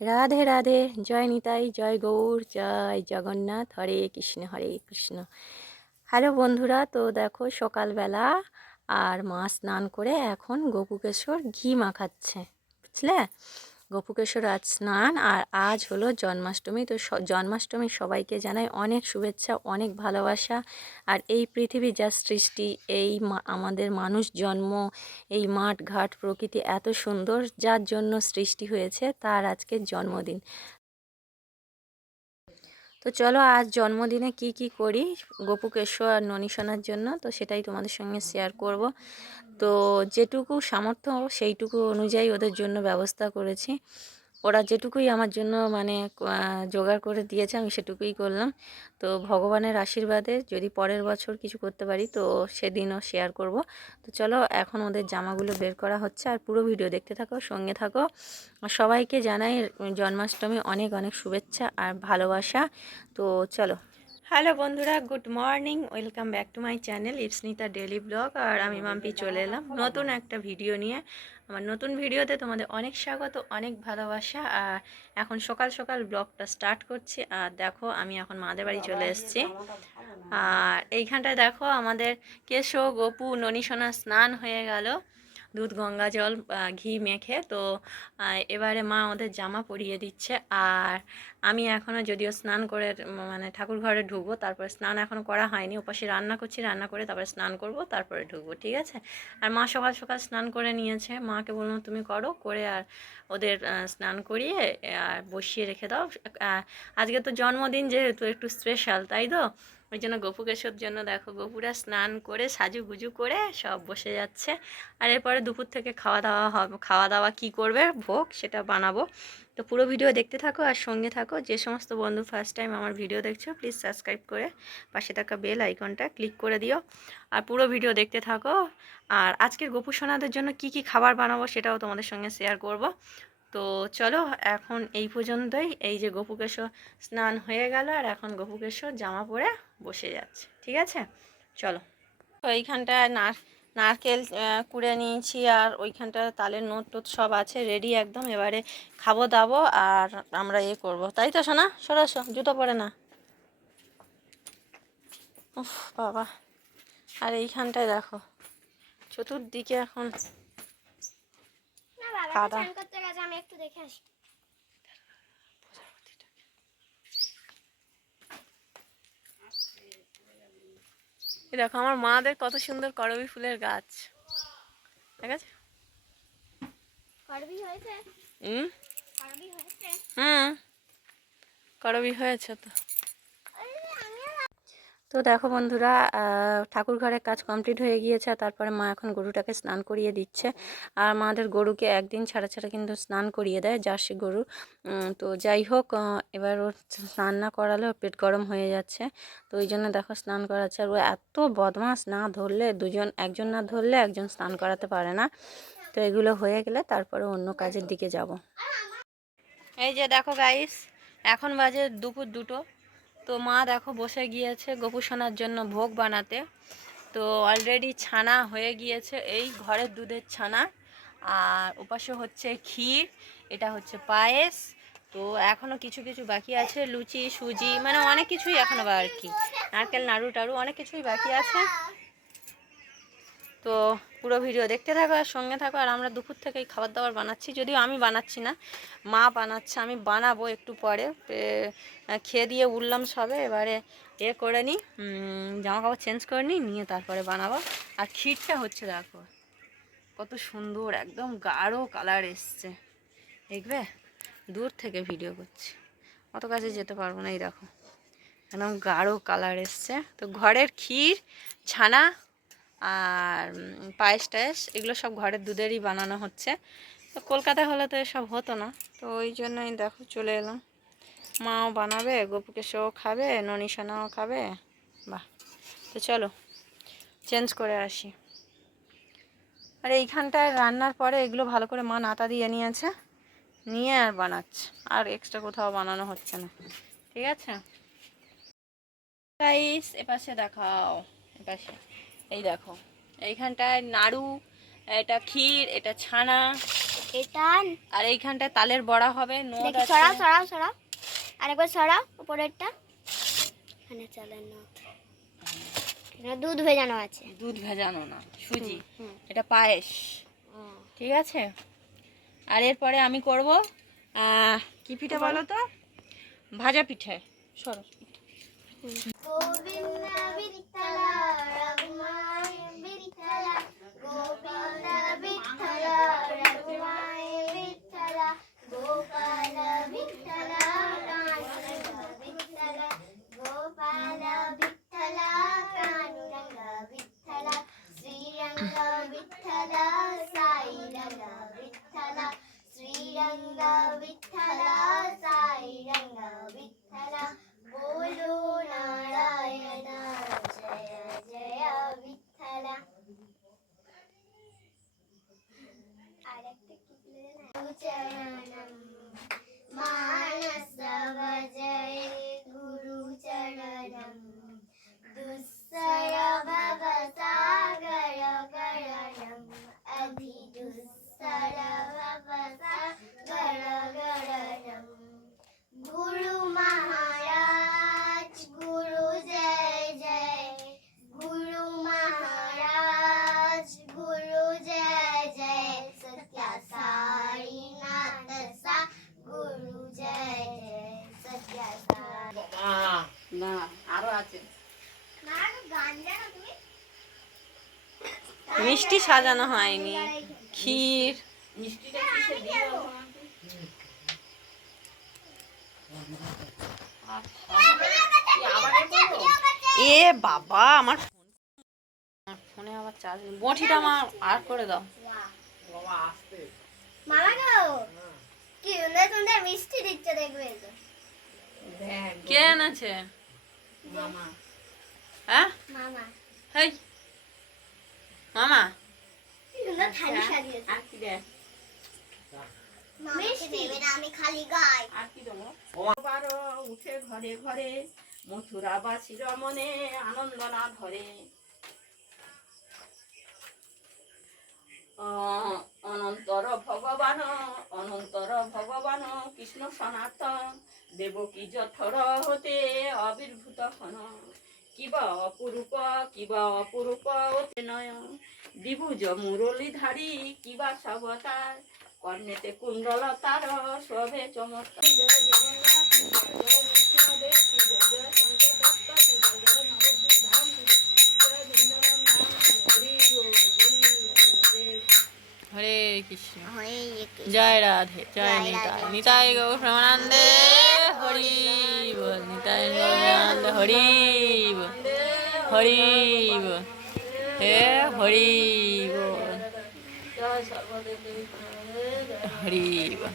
রাধে রাধে। জয় নিতাই, জয় গৌর, জয় জগন্নাথ। হরে কৃষ্ণ হরে কৃষ্ণ। হ্যালো বন্ধুরা, তো দেখো সকালবেলা আর মা স্নান করে এখন গোপুকেশ্বর ঘি মাখাচ্ছে, বুঝলে? গোপুকেশ্বর আজ স্নান আর আজ হলো জন্মাষ্টমী। তো জন্মাষ্টমী সবাইকে জানাই অনেক শুভেচ্ছা, অনেক ভালোবাসা। আর এই পৃথিবী যা সৃষ্টি, এই আমাদের মানুষ জন্ম, এই মাঠ ঘাট প্রকৃতি এত সুন্দর, যার জন্য সৃষ্টি হয়েছে তার আজকে জন্মদিন। তো চলো আজ জন্মদিনে কি কি করি? গোপুকেশ্বর আর ননীশনার জন্য। তো সেটাই তোমাদের সঙ্গে শেয়ার করব। তো যেটুকু সামর্থ্য, সেইটুকু অনুযায়ী ওদের জন্য ব্যবস্থা করেছি। ওরা যেটুকুই আমার জন্য মানে জোগাড় করে দিয়েছে, আমি সেটুকুই করলাম। তো ভগবানের আশীর্বাদে যদি পরের বছর কিছু করতে পারি, তো সেদিনও শেয়ার করব। তো চলো, এখন ওদের জামাগুলো বের করা হচ্ছে, আর পুরো ভিডিও দেখতে থাকো, সঙ্গে থাকো। সবাইকে জানাই জন্মাষ্টমী অনেক অনেক শুভেচ্ছা আর ভালোবাসা। তো চলো। হ্যালো বন্ধুরা good morning welcome back to my channel Ipsnita daily vlog আর আমি মাম্পি চলে এলাম নতুন একটা ভিডিও নিয়ে। আমার নতুন ভিডিওতে তোমাদের অনেক স্বাগত, অনেক ভালোবাসা। আর এখন সকাল সকাল ব্লগটা স্টার্ট করছি। আর দেখো, আমি এখন মাদের বাড়ি চলে এসেছি। আর এইখানটায় দেখো আমাদের কেশো গপু ননীসোনা স্নান হয়ে গেল। দুধ, গঙ্গা জল ঘি মেখে, তো এবারে মা ওদের জামা পরিয়ে দিচ্ছে। আর আমি এখনও যদিও স্নান করে মানে ঠাকুর ঘরে ঢুকবো, তারপরে স্নান এখনও করা হয়নি। ওপাশে রান্না করছি, রান্না করে তারপরে স্নান করব, তারপরে ঢুকবো, ঠিক আছে? আর মা সকাল সকাল স্নান করে নিয়েছে। মাকে বললাম, তুমি করো, করে আর ওদের স্নান করিয়ে আর বসিয়ে রেখে দাও। আজকে তো জন্মদিন যেহেতু, একটু স্পেশাল তাই তো? ওই জন্য গপুকেশোর জন্য দেখো গপুরা স্নান করে সাজু গুজু করে সব বসে যাচ্ছে। আর এরপরে দুপুর থেকে খাওয়া দাওয়া হবে, খাওয়া দাওয়া কি করবে ভোগ সেটা বানাবো। তো পুরো ভিডিও দেখতে থাকো আর সঙ্গে থাকো। যে সমস্ত বন্ধু ফার্স্ট টাইম আমার ভিডিও দেখছ প্লিজ সাবস্ক্রাইব করে পাশে থাকা বেল আইকনটা ক্লিক করে দিও। আর পুরো ভিডিও দেখতে থাকো। আর আজকের গোপু সোনাদের জন্য কি কি খাবার বানাবো সেটাও তোমাদের সঙ্গে শেয়ার করব। তো চলো এখন এই পর্যন্তই। এই যে গোপুকেশ্বর স্নান হয়ে গেল আর এখন গোপুকেশ্বর জামা পরে বসে যাচ্ছে ঠিক আছে? চলো। তো এইখানটায় নার নারকেল কুড়ে নিয়েছি আর ওইখানটা তালের নোট টোট সব আছে রেডি একদম। এবারে খাব দাবো আর আমরা এ করব। তাই তো শোনা সরাসো জুতো পরে না। উফ বাবা। আর এইখানটায় দেখো চতুর্দিকে এখন কাদা। আমি একটু দেখে আসি। এই দেখো আমার মাদের কত সুন্দর করবি ফুলের গাছ। ঠিক আছে? করবি হয়েছে? হুম করবি হয়েছে? হুম করবি হয়েছে তো। তো দেখো বন্ধুরা ঠাকুর ঘরের কাজ কমপ্লিট হয়ে গিয়েছে তারপরে মা এখন গরুটাকে স্নান করিয়ে দিচ্ছে। আর মাদের গরুকে একদিন ছাড়া ছাড়া কিন্তু স্নান করিয়ে দেয় জার্সি গরু। তো যাই হোক এবার ওর স্নান না করালে ওর পেট গরম হয়ে যাচ্ছে। তো ওই জন্য দেখো স্নান করাচ্ছে। আর ও এত বদমাস, না ধরলে দুজন, একজন না ধরলে একজন স্নান করাতে পারে না। তো এগুলো হয়ে গেলে তারপরে অন্য কাজের দিকে যাব। এই যে দেখো গাইস এখন বাজে দুপুর দুটো। তো মা দেখো বসে গিয়েছে গোপুসোনার জন্য ভোগ বানাতে। তো অলরেডি ছানা হয়ে গিয়েছে, এই ঘরের দুধের ছানা। আর ওপাশে হচ্ছে ক্ষীর, এটা হচ্ছে পায়েস। তো এখনও কিছু কিছু বাকি আছে, লুচি, সুজি মানে অনেক কিছুই এখনও আর কি। নারকেল, নাড়ু, টাড়ু অনেক কিছুই বাকি আছে। তো পুরো ভিডিও দেখতে থাকো আর সঙ্গে থাকো আর আমরা দুপুর থেকেই খাবার দাবার বানাচ্ছি। যদিও আমি বানাচ্ছি না, মা বানাচ্ছে, আমি বানাবো একটু পরে। খেয়ে দিয়ে উঠলাম সবে, এবারে এ করে নিই জামা কাপড় চেঞ্জ করে নিই, নিয়ে তারপরে বানাবো। আর ক্ষীরটা হচ্ছে দেখো, কত সুন্দর, একদম গাঢ় কালার এসছে। দেখবে? দূর থেকে ভিডিও করছি। অত কাছে যেতে পারব না, এই দেখো। একদম গাঢ় কালার এসছে। তো ঘরের ক্ষীর, ছানা আর পায়েস টায়েস, এগুলো সব ঘরের দুধেরই বানানো হচ্ছে। তো কলকাতা হলে তো এসব হতো না। তো ওই জন্যই দেখো চলে এলাম। মাও বানাবে, গপুকে সেও খাবে ননিশানাও খাবে। বাহ। তো চলো, চেঞ্জ করে আসি। আর এইখানটায় রান্নার পরে এগুলো ভালো করে মা নাতা দিয়ে নিয়েছে। নিয়ে আর বানাচ্ছে। আর এক্সট্রা কোথাও বানানো হচ্ছে না। ঠিক আছে? এপাশে দেখাও। এপাশে। এই দেখো এইখানটায় নাড়ু এটা ক্ষীর এটা ছানা এটা আর এইখানটায় তালের বড়া হবে নোট দেখি আছে। সরাও সরাও সরাও। আরেকবার সরাও উপরেরটা। এখানে চালের নোট। দুধ ভেজানো আছে। দুধ ভেজানো না সুজি। এটা পায়েস। ঠিক আছে? আর এরপরে আমি করব কি পিঠে বলো। তো? ভাজা পিঠে। সরো Govinda Vithala Raghumaya Vithala Gopala Vithala না আরও আছে। মিষ্টি সাজানো হয়নি। ক্ষীর। মিষ্টিটা এ বাবা আমার ফোন আমার ফোনে আবার চার্জ বটিটা আমার আর করে দাও। মামা গো কি সুন্দর সুন্দর মিষ্টি দিচ্ছে দেখবে কে এনেছে? মামা। হ্যাঁ? মামা। হেই। মামা। কি সুন্দর আর কি দেখ মিষ্টি। দেবে না আমি খালি গাই। আর কি দেবো? বারো উঠে ঘরে ঘরে মথুরা বাসির মনে আনন্দ না ধরে অনন্তর ভগবান অনন্তর ভগবান, কৃষ্ণ সনাতন দেবকী জঠর হতে আবির্ভূত হন। কিবা অপরূপ কিবা অপরূপ নয় দ্বিভুজ মুরলীধারী কিবা সবতার। কর্ণেতে কুণ্ডল তার, শোভে চমৎকার। জয় জগন্নাথ জয় জয় কৃষ্ণ জয় রাধে জয় নিতাই। নিতাই গৌর প্রেমানন্দে হরি বল নিতাই গৌর প্রেমানন্দে হরি বল হরি বল হে হরি বল হরি বল